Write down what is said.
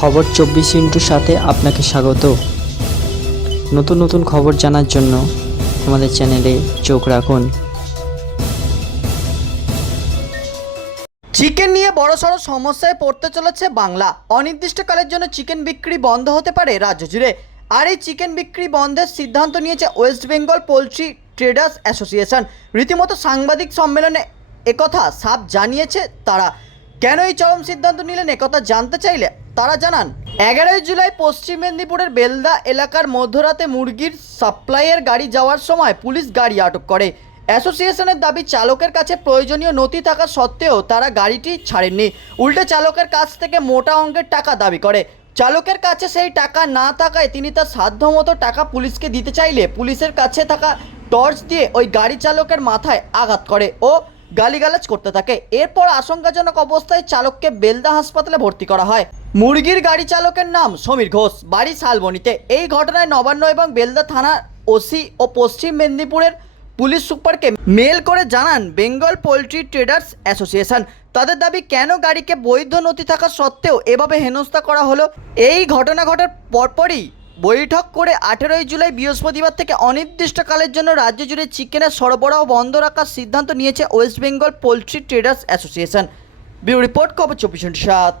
খবর চব্বিশ ইন্টুর সাথে আপনাকে স্বাগত। নতুন নতুন খবর জানার জন্য আমাদের চ্যানেলে চোখ রাখুন। চিকেন নিয়ে বড়সড় সমস্যায় পড়তে চলেছে বাংলা। অনির্দিষ্টকালের জন্য চিকেন বিক্রি বন্ধ হতে পারে রাজ্য জুড়ে। আর এই চিকেন বিক্রি বন্ধের সিদ্ধান্ত নিয়েছে West Bengal poultry traders association. রীতিমতো সাংবাদিক সম্মেলনে একথা সাপ জানিয়েছে তারা। কেন এই চরম সিদ্ধান্ত নিলেন একথা জানতে চাইলে তারা জানান, এগারোই জুলাই পশ্চিম মেদিনীপুরের বেলদা এলাকার মধ্যরাতে মুরগির সাপ্লাইয়ের গাড়ি যাওয়ার সময় পুলিশ গাড়ি আটক করে। অ্যাসোসিয়েশনের দাবি, চালকের কাছে প্রয়োজনীয় নথি থাকা সত্ত্বেও তারা গাড়িটি ছাড়েননি। উল্টে চালকের কাছ থেকে মোটা অঙ্কের টাকা দাবি করে। চালকের কাছে সেই টাকা না থাকায় তিনি তার সাধ্যমতো টাকা পুলিশকে দিতে চাইলে পুলিশের কাছে থাকা টর্চ দিয়ে ওই গাড়ি চালকের মাথায় আঘাত করে ও গালিগালাজ করতে থাকে। এরপর আশঙ্কাজনক অবস্থায় চালককে বেলদা হাসপাতালে ভর্তি করা হয়। মুরগির গাড়ি চালকের নাম সমীর ঘোষ। বাড়ি শালবনিতে। এই ঘটনায় নবান্ন এবং বেলদা থানার ওসি ও পশ্চিম মেদিনীপুরের পুলিশ সুপারকে মেল করে জানান বেঙ্গল পোলট্রি ট্রেডার্স অ্যাসোসিয়েশন। তাদের দাবি, কেন গাড়িকে বৈধ নথি থাকা সত্ত্বেও এভাবে হেনস্থা করা হলো? এই ঘটনা ঘটার পরপরই বৈঠক করে আঠেরোই জুলাই বৃহস্পতিবার থেকে অনির্দিষ্টকালের জন্য রাজ্য জুড়ে চিকেনের সরবরাহ বন্ধ রাখার সিদ্ধান্ত নিয়েছে West Bengal poultry traders association. Bureau report খবর চব্বিশ সাত।